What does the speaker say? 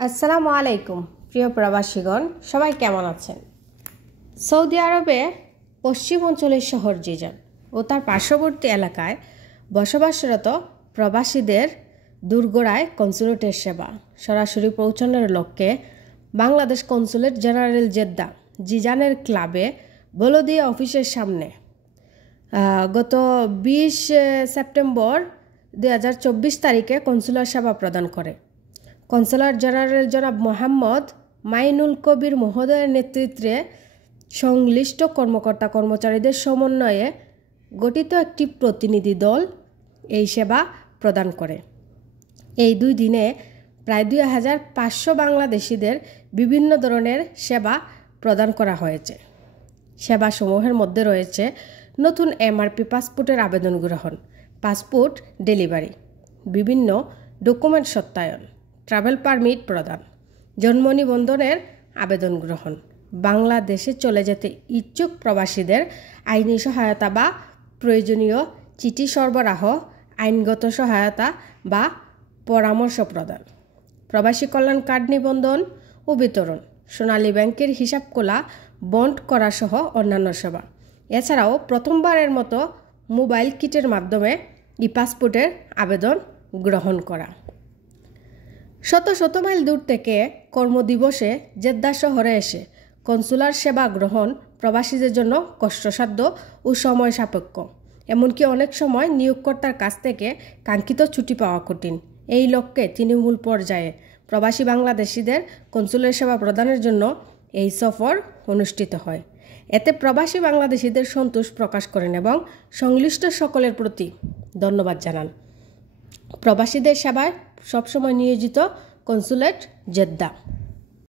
আসসালামু আলাইকুম প্রিয় প্রবাসীগণ, সবাই কেমন আছেন? সৌদি আরবে পশ্চিম অঞ্চলের শহর জিজান ও তার পার্শ্ববর্তী এলাকায় বসবাসরত প্রবাসীদের দোরগোড়ায় কনসুলেটের সেবা সরাসরি পৌঁছানোর লক্ষ্যে বাংলাদেশ কনসুলেট জেনারেল জেদ্দা জিজানের ক্লাবে বলদিয়া অফিসের সামনে গত 20 সেপ্টেম্বর 2024 তারিখে কনসুলার সেবা প্রদান করে। কনসুলার জেনারেল জনাব মোহাম্মদ মাইনুল কবির মহোদয়ের নেতৃত্বে সংশ্লিষ্ট কর্মকর্তা কর্মচারীদের সমন্বয়ে গঠিত একটি প্রতিনিধি দল এই সেবা প্রদান করে। এই 2 দিনে প্রায় 2500 বাংলাদেশিদের বিভিন্ন ধরনের সেবা প্রদান করা হয়েছে। সেবাসমূহের মধ্যে রয়েছে নতুন এমআরপি পাসপোর্টের আবেদন গ্রহণ, পাসপোর্ট ডেলিভারি, বিভিন্ন ডকুমেন্ট সত্যায়ন, ট্রাভেল পারমিট প্রদান, জন্ম নিবন্ধনের আবেদন গ্রহণ, বাংলাদেশে চলে যেতে ইচ্ছুক প্রবাসীদের আইনি সহায়তা বা প্রয়োজনীয় চিঠি সরবরাহ, আইনগত সহায়তা বা পরামর্শ প্রদান, প্রবাসী কল্যাণ কার্ড নিবন্ধন ও বিতরণ, সোনালী ব্যাংকের হিসাব খোলা, বন্ড করা সহ অন্যান্য সেবা। এছাড়াও প্রথমবারের মতো মোবাইল কিটের মাধ্যমে ই পাসপোর্টের আবেদন গ্রহণ করা। শত শত মাইল দূর থেকে কর্মদিবসে জেদ্দা শহরে এসে কনসুলার সেবা গ্রহণ প্রবাসীদের জন্য কষ্টসাধ্য ও সময় সাপেক্ষ। এমনকি অনেক সময় নিয়োগকর্তার কাছ থেকে কাঙ্ক্ষিত ছুটি পাওয়া কঠিন। এই লক্ষ্যে তৃণমূল পর্যায়ে প্রবাসী বাংলাদেশিদের কনসুলার সেবা প্রদানের জন্য এই সফর অনুষ্ঠিত হয়। এতে প্রবাসী বাংলাদেশিদের সন্তোষ প্রকাশ করেন এবং সংশ্লিষ্ট সকলের প্রতি ধন্যবাদ জানান। প্রবাসীদের সেবায় সবসময় নিয়োজিত কনসুলেট জেদ্দা।